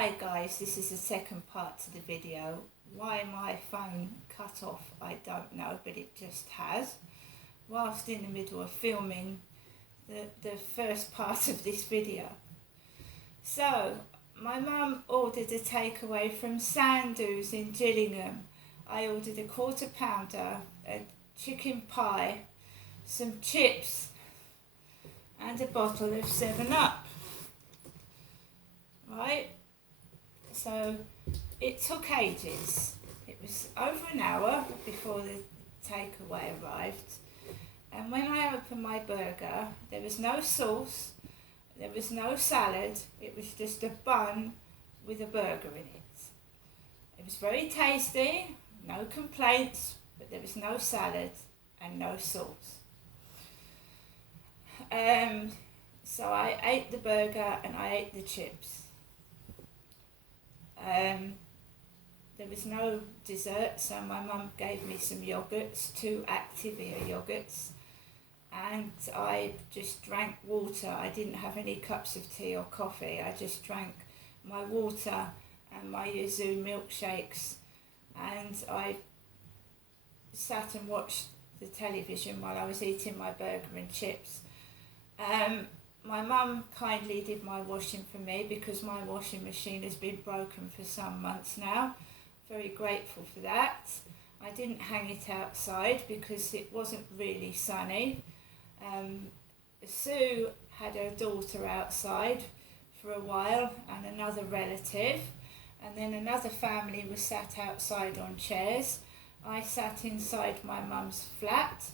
Hi guys, this is the second part to the video. Why my phone cut off, I don't know, but it just has. Whilst in the middle of filming the first part of this video. So, my mum ordered a takeaway from Sandus in Gillingham. I ordered a quarter pounder, a chicken pie, some chips and a bottle of 7-Up. Right? So it took ages. It was over an hour before the takeaway arrived. And when I opened my burger, there was no sauce, there was no salad, it was just a bun with a burger in it. It was very tasty, no complaints, but there was no salad and no sauce. So I ate the burger and I ate the chips. There was no dessert, so my mum gave me some yogurts, 2 Activia yogurts, and I just drank water. I didn't have any cups of tea or coffee. I just drank my water and my Yuzu milkshakes, and I sat and watched the television while I was eating my burger and chips. My mum kindly did my washing for me because my washing machine has been broken for some months now. Very grateful for that. I didn't hang it outside because it wasn't really sunny. Sue had her daughter outside for a while and another relative, and then another family was sat outside on chairs. I sat inside my mum's flat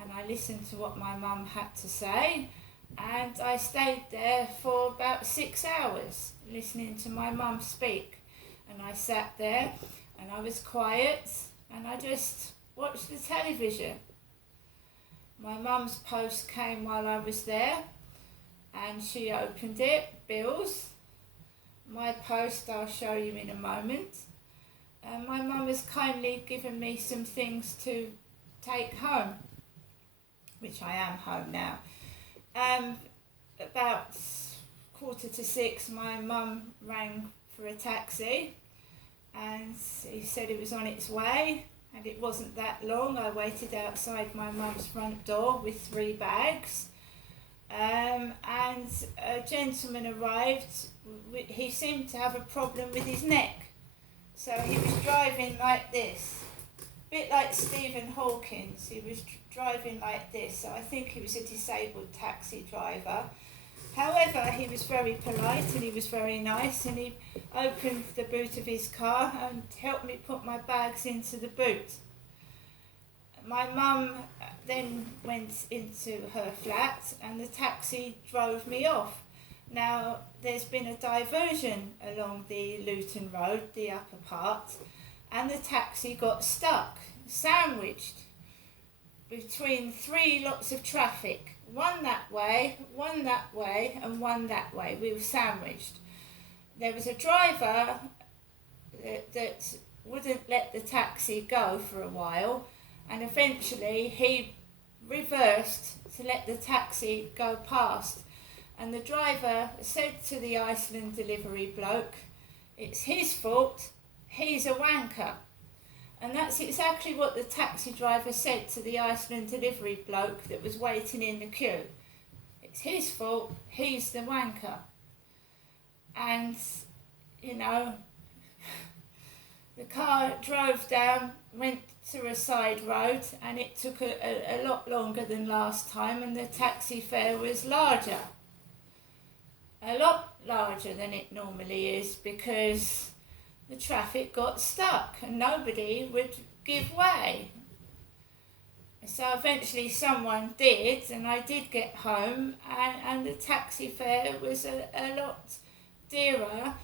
and I listened to what my mum had to say. And I stayed there for about 6 hours listening to my mum speak. And I sat there and I was quiet and I just watched the television. My mum's post came while I was there and she opened it, bills. My post I'll show you in a moment. And my mum has kindly given me some things to take home, which I am home now. About 5:45, my mum rang for a taxi and he said it was on its way, and it wasn't that long. I waited outside my mum's front door with 3 bags, and a gentleman arrived. He seemed to have a problem with his neck, so he was driving like this, a bit like Stephen Hawkins. He was driving like this, so I think he was a disabled taxi driver. However, he was very polite and he was very nice, and he opened the boot of his car and helped me put my bags into the boot. My mum then went into her flat and the taxi drove me off. Now, there's been a diversion along the Luton Road, the upper part, and the taxi got stuck, sandwiched between 3 lots of traffic. One that way, and one that way. We were sandwiched. There was a driver that wouldn't let the taxi go for a while, and eventually he reversed to let the taxi go past. And the driver said to the Iceland delivery bloke, "It's his fault, he's a wanker." And that's exactly what the taxi driver said to the Iceland delivery bloke that was waiting in the queue. It's his fault, he's the wanker. And, you know, the car drove down, went to a side road, and it took a lot longer than last time, and the taxi fare was larger. A lot larger than it normally is, because the traffic got stuck and nobody would give way. So eventually someone did, and I did get home, and the taxi fare was a lot dearer,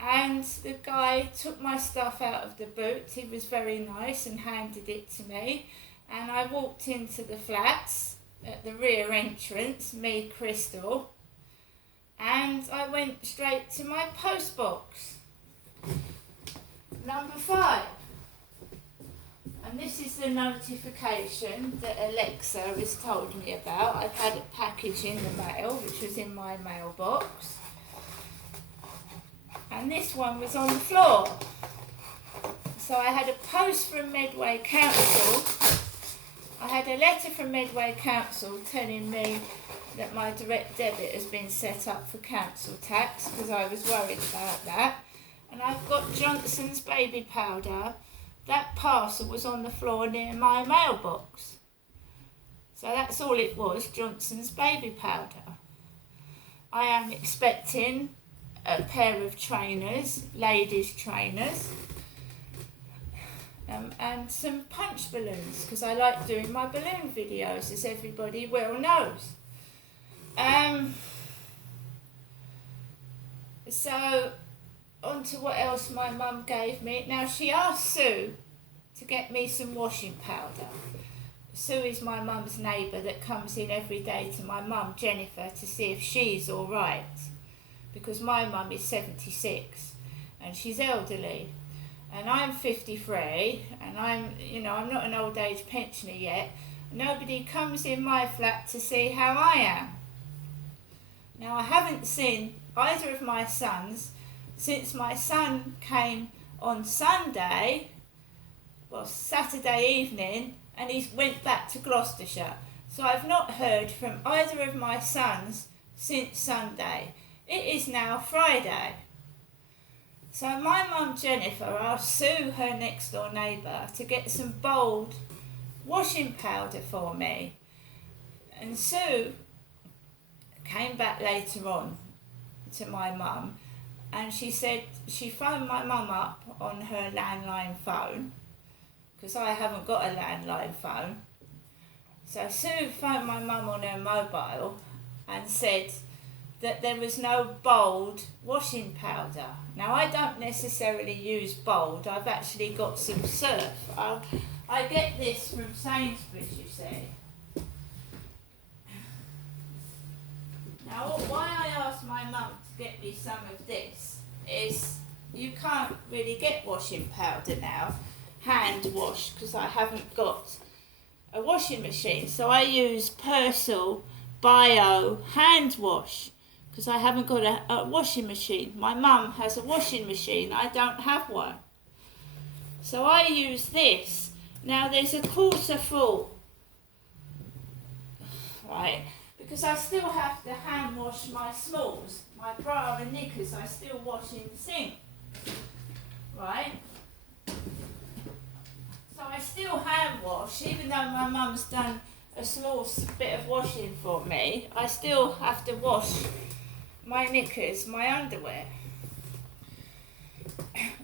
and the guy took my stuff out of the boot. He was very nice and handed it to me, and I walked into the flats at the rear entrance, me, Crystal, and I went straight to my post box. Number 5, and this is the notification that Alexa has told me about. I've had a package in the mail, which was in my mailbox, and and this one was on the floor. So I had a post from Medway Council. I had a letter from Medway Council telling me that my direct debit has been set up for council tax, because I was worried about that. And I've got Johnson's baby powder. That parcel was on the floor near my mailbox. So that's all it was, Johnson's baby powder. I am expecting a pair of trainers, ladies trainers, and some punch balloons, because I like doing my balloon videos, as everybody well knows. So on to what else my mum gave me. Now, she asked Sue to get me some washing powder. Sue is my mum's neighbour that comes in every day to my mum, Jennifer, to see if she's all right, because my mum is 76 and she's elderly, and I'm 53, and I'm not an old age pensioner yet. Nobody comes in my flat to see how I am. Now, I haven't seen either of my sons since my son came on Saturday evening, and he went back to Gloucestershire. So I've not heard from either of my sons since Sunday. It is now Friday. So my mum Jennifer asked Sue, her next door neighbour, to get some Bold washing powder for me. And Sue came back later on to my mum, and she said she phoned my mum up on her landline phone, because I haven't got a landline phone. So Sue phoned my mum on her mobile and said that there was no Bold washing powder. Now, I don't necessarily use Bold. I've actually got some Surf. I get this from Sainsbury's, you see. Now, why I asked my mum to get me some of this is you can't really get washing powder now, hand wash, because I haven't got a washing machine. So I use Persil Bio hand wash, because I haven't got a washing machine. My mum has a washing machine, I don't have one. So I use this. Now, there's a quarter full, right, because I still have to hand wash my smalls, my bra and knickers, I still wash in the sink, right? So I still hand wash, even though my mum's done a small bit of washing for me, I still have to wash my knickers, my underwear.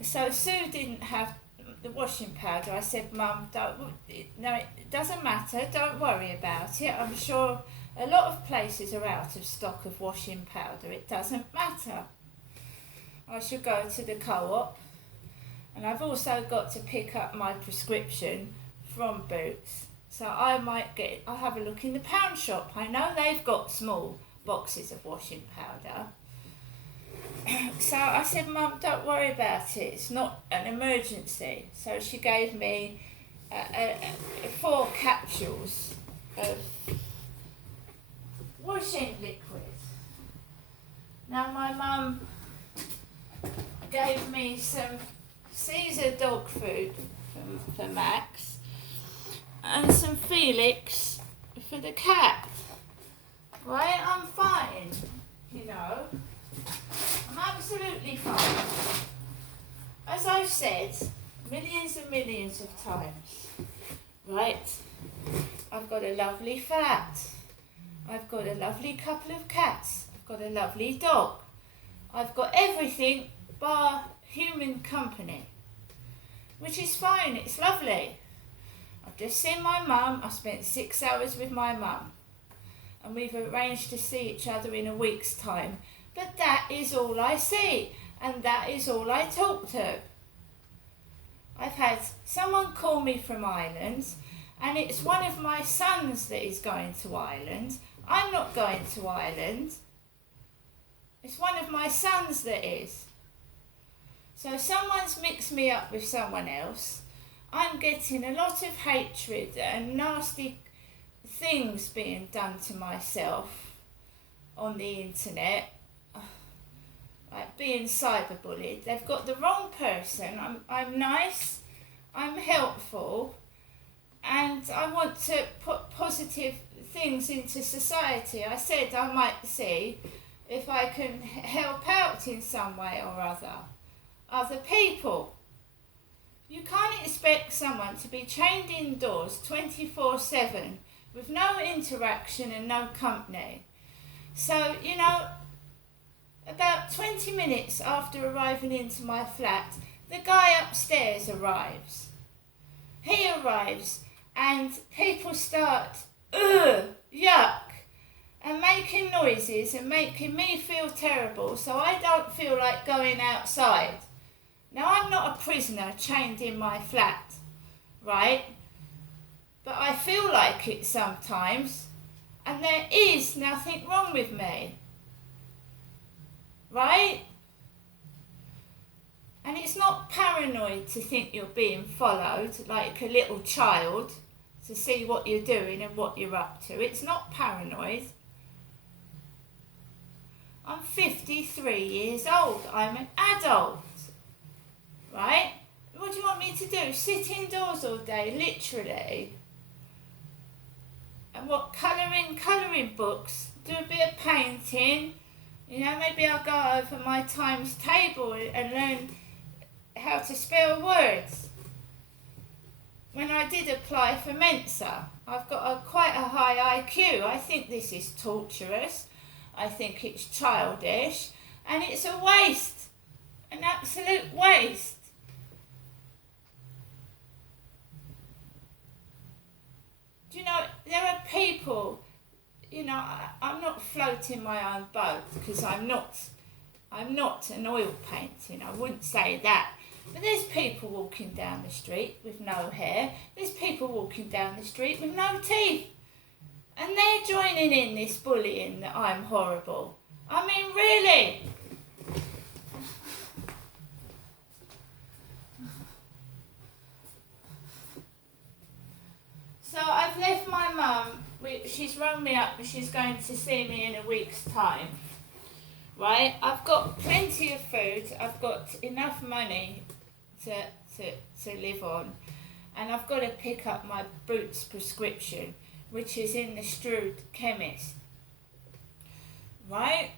So Sue didn't have the washing powder. I said, Mum, no, it doesn't matter, don't worry about it. I'm sure a lot of places are out of stock of washing powder. It doesn't matter. I should go to the co-op, and I've also got to pick up my prescription from Boots. So I'll have a look in the pound shop. I know they've got small boxes of washing powder. So I said, Mum, don't worry about it, it's not an emergency. So she gave me 4 capsules of washing liquid. Now, my mum gave me some Caesar dog food for Max and some Felix for the cat. Right, I'm fine, you know. I'm absolutely fine. As I've said millions and millions of times, right, I've got a lovely flat. I've got a lovely couple of cats. I've got a lovely dog. I've got everything bar human company, which is fine, it's lovely. I've just seen my mum. I spent 6 hours with my mum, and we've arranged to see each other in a week's time. But that is all I see, and that is all I talk to. I've had someone call me from Ireland, and it's one of my sons that is going to Ireland. I'm not going to Ireland. It's one of my sons that is. So someone's mixed me up with someone else. I'm getting a lot of hatred and nasty things being done to myself on the internet. like being cyberbullied. They've got the wrong person. I'm nice, I'm helpful, and I want to put positive things into society. I said I might see if I can help out in some way or other people. You can't expect someone to be chained indoors 24/7 with no interaction and no company. So, you know, about 20 minutes after arriving into my flat, the guy upstairs arrives. He arrives and people start, ugh, yuck, and making noises and making me feel terrible, so I don't feel like going outside. Now, I'm not a prisoner chained in my flat, right? But I feel like it sometimes, and there is nothing wrong with me, right? And it's not paranoid to think you're being followed like a little child to see what you're doing and what you're up to. It's not paranoid. I'm 53 years old. I'm an adult, right? What do you want me to do? Sit indoors all day, literally? And what, colouring books, do a bit of painting, you know, maybe I'll go over my times table and learn how to spell words. When I did apply for Mensa, I've got quite a high IQ. I think this is torturous. I think it's childish, and it's a waste, an absolute waste. Do you know, there are people, you know, I'm not floating my own boat because I'm not an oil painting, I wouldn't say that. But there's people walking down the street with no hair, there's people walking down the street with no teeth. And they're joining in this bullying that I'm horrible. I mean, really? So I've left my mum. She's rung me up and she's going to see me in a week's time. Right? I've got plenty of food. I've got enough money to live on. And I've got to pick up my Boots prescription, which is in the Strood chemist. Right?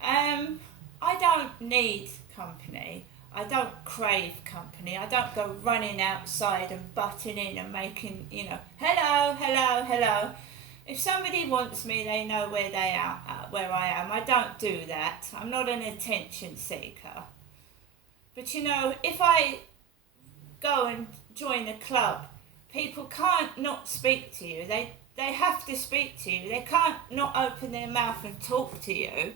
I don't need company. I don't crave company. I don't go running outside and butting in and making, you know, hello, hello, hello. If somebody wants me, they know where I am. I don't do that. I'm not an attention seeker. But you know, if I go and join a club, people can't not speak to you. They have to speak to you. They can't not open their mouth and talk to you.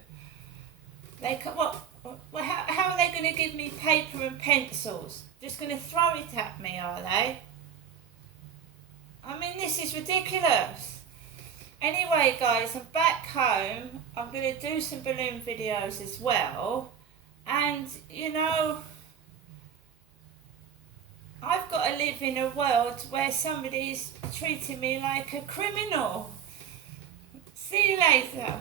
They can, how are they going to give me paper and pencils? Just going to throw it at me, are they? I mean, this is ridiculous. Anyway, guys, I'm back home. I'm going to do some balloon videos as well. And, you know, I've got to live in a world where somebody's treating me like a criminal. See you later.